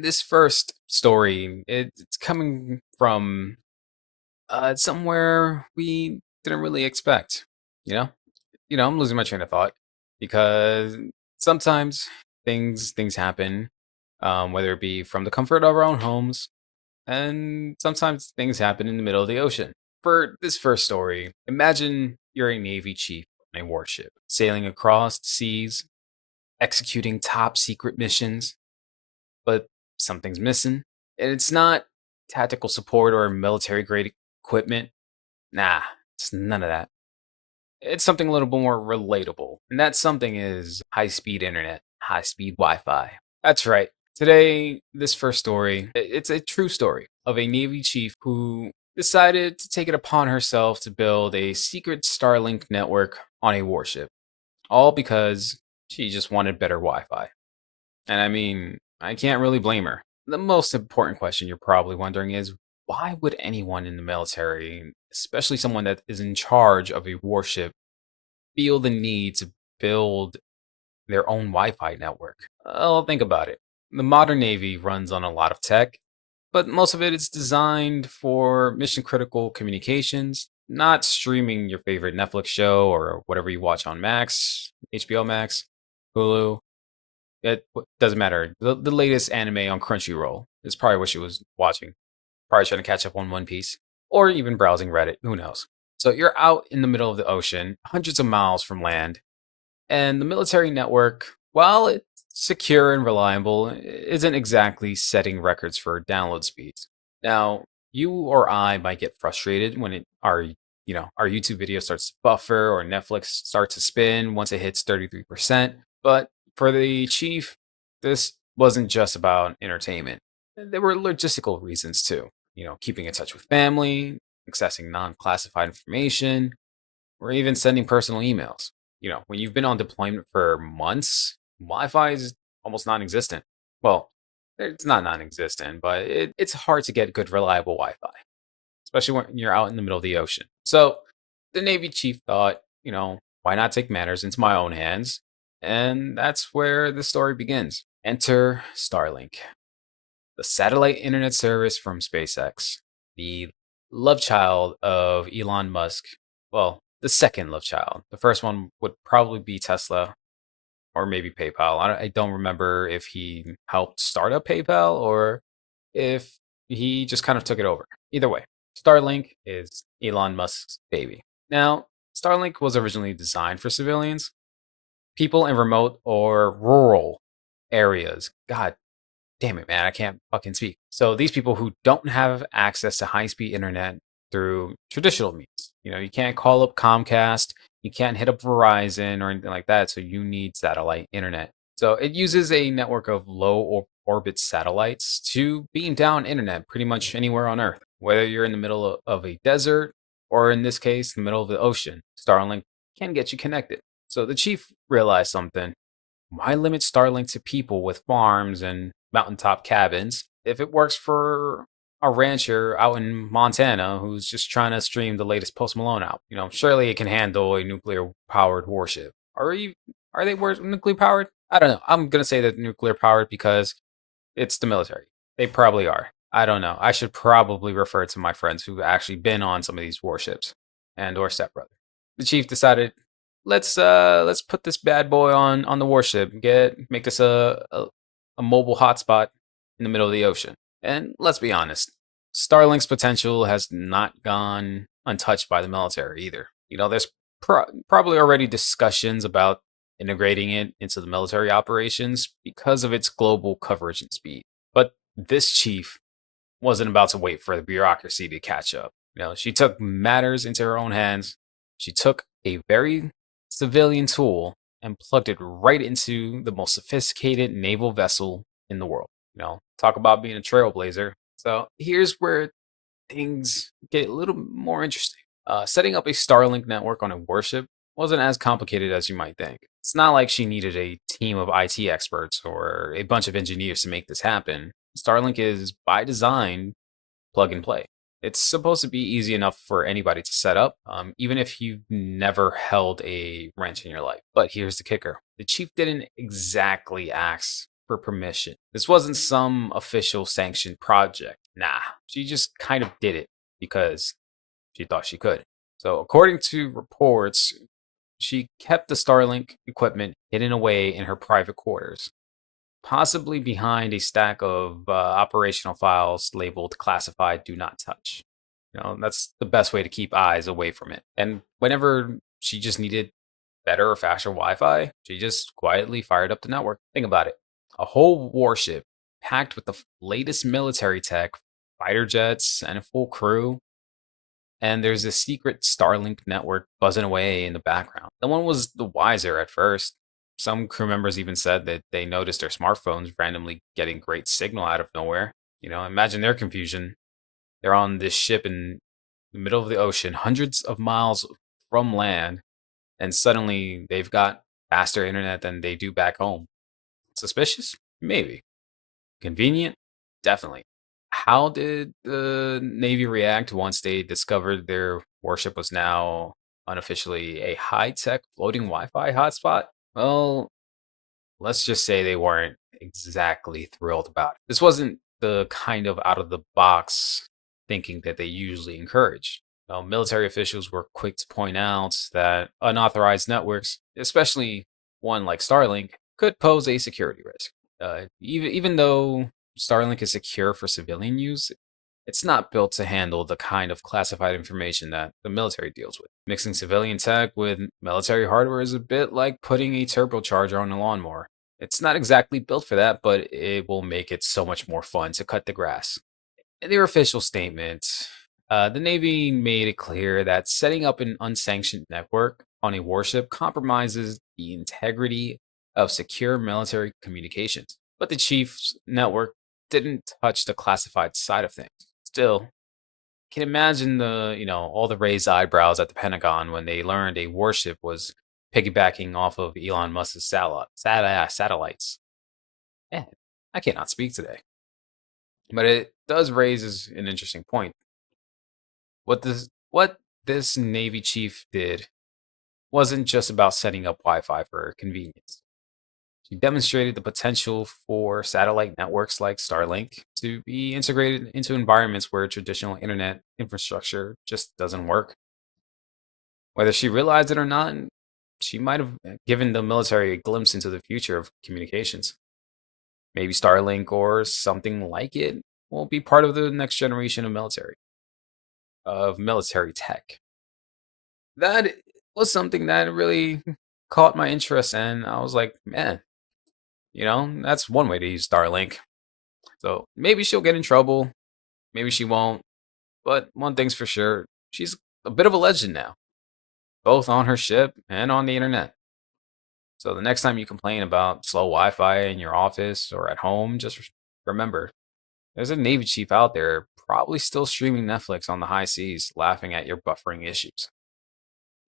This first story, it's coming from somewhere we didn't really expect. You know, I'm losing my train of thought because sometimes things happen, whether it be from the comfort of our own homes, and sometimes things happen in the middle of the ocean. For this first story, imagine you're a Navy chief on a warship, sailing across the seas, executing top secret missions, but something's missing. And it's not tactical support or military grade equipment. Nah, it's none of that. It's something a little bit more relatable. And that something is high speed internet, high speed Wi Fi. That's right. Today, this first story, it's a true story of a Navy chief who decided to take it upon herself to build a secret Starlink network on a warship, all because she just wanted better Wi Fi. And I mean, I can't really blame her. The most important question you're probably wondering is why would anyone in the military, especially someone that is in charge of a warship, feel the need to build their own Wi Fi network? Well, think about it. The modern Navy runs on a lot of tech, but most of it is designed for mission critical communications, not streaming your favorite Netflix show or whatever you watch on Max, HBO Max, Hulu. It doesn't matter. The latest anime on Crunchyroll is probably what she was watching. Probably trying to catch up on One Piece or even browsing Reddit. Who knows? So you're out in the middle of the ocean, hundreds of miles from land, and the military network, while it's secure and reliable, isn't exactly setting records for download speeds. Now, you or I might get frustrated when our YouTube video starts to buffer or Netflix starts to spin once it hits 33%. But for the chief, this wasn't just about entertainment. There were logistical reasons too. Keeping in touch with family, accessing non-classified information, or even sending personal emails. When you've been on deployment for months, Wi-Fi is almost non-existent. Well, it's not non-existent, but it's hard to get good, reliable Wi-Fi, especially when you're out in the middle of the ocean. So the Navy chief thought, why not take matters into my own hands? And that's where the story begins. Enter Starlink, the satellite internet service from SpaceX, the love child of Elon Musk. Well, the second love child. The first one would probably be Tesla or maybe PayPal. I don't remember if he helped start up PayPal or if he just kind of took it over. Either way, Starlink is Elon Musk's baby. Now, Starlink was originally designed for civilians, people in remote or rural areas. God damn it, man, I can't fucking speak. So these people who don't have access to high-speed internet through traditional means, you can't call up Comcast, you can't hit up Verizon or anything like that. So you need satellite internet. So it uses a network of orbit satellites to beam down internet pretty much anywhere on Earth, whether you're in the middle of a desert or in this case, the middle of the ocean. Starlink can get you connected. So the chief realized something. Why limit Starlink to people with farms and mountaintop cabins if it works for a rancher out in Montana who's just trying to stream the latest Post Malone out? Surely it can handle a nuclear powered warship. Are they nuclear powered? I don't know. I'm gonna say that nuclear powered because it's the military. They probably are. I don't know. I should probably refer to my friends who've actually been on some of these warships and or stepbrother. The chief decided, let's put this bad boy on the warship. Make this a mobile hotspot in the middle of the ocean. And let's be honest, Starlink's potential has not gone untouched by the military either. There's probably already discussions about integrating it into the military operations because of its global coverage and speed. But this chief wasn't about to wait for the bureaucracy to catch up. She took matters into her own hands. She took a very civilian tool and plugged it right into the most sophisticated naval vessel in the world. Talk about being a trailblazer. So here's where things get a little more interesting. Setting up a Starlink network on a warship wasn't as complicated as you might think. It's not like she needed a team of IT experts or a bunch of engineers to make this happen. Starlink is, by design, plug and play. It's supposed to be easy enough for anybody to set up, even if you've never held a wrench in your life. But here's the kicker. The chief didn't exactly ask for permission. This wasn't some official sanctioned project. Nah, she just kind of did it because she thought she could. So, according to reports, she kept the Starlink equipment hidden away in her private quarters, possibly behind a stack of operational files labeled classified do not touch. That's the best way to keep eyes away from it. And whenever she just needed better or faster Wi Fi, she just quietly fired up the network. Think about it, a whole warship packed with the latest military tech, fighter jets, and a full crew. And there's a secret Starlink network buzzing away in the background. No one was the wiser at first. Some crew members even said that they noticed their smartphones randomly getting great signal out of nowhere. Imagine their confusion. They're on this ship in the middle of the ocean, hundreds of miles from land, and suddenly they've got faster internet than they do back home. Suspicious? Maybe. Convenient? Definitely. How did the Navy react once they discovered their warship was now unofficially a high tech floating Wi Fi hotspot? Well, let's just say they weren't exactly thrilled about it. This wasn't the kind of out of the box thinking that they usually encourage. Well, military officials were quick to point out that unauthorized networks, especially one like Starlink, could pose a security risk. Even though Starlink is secure for civilian use, it's not built to handle the kind of classified information that the military deals with. Mixing civilian tech with military hardware is a bit like putting a turbocharger on a lawnmower. It's not exactly built for that, but it will make it so much more fun to cut the grass. In their official statement, the Navy made it clear that setting up an unsanctioned network on a warship compromises the integrity of secure military communications. But the chief's network didn't touch the classified side of things. Still, can imagine all the raised eyebrows at the Pentagon when they learned a warship was piggybacking off of Elon Musk's satellites. Man, I cannot speak today. But it does raise an interesting point. What this Navy chief did wasn't just about setting up Wi-Fi for convenience. She demonstrated the potential for satellite networks like Starlink to be integrated into environments where traditional internet infrastructure just doesn't work. Whether she realized it or not, she might have given the military a glimpse into the future of communications. Maybe Starlink or something like it will be part of the next generation of military tech. That was something that really caught my interest, and I was like, man, that's one way to use Starlink. So maybe she'll get in trouble, maybe she won't, but one thing's for sure, she's a bit of a legend now, both on her ship and on the internet. So the next time you complain about slow Wi-Fi in your office or at home, just remember, there's a Navy chief out there probably still streaming Netflix on the high seas, laughing at your buffering issues.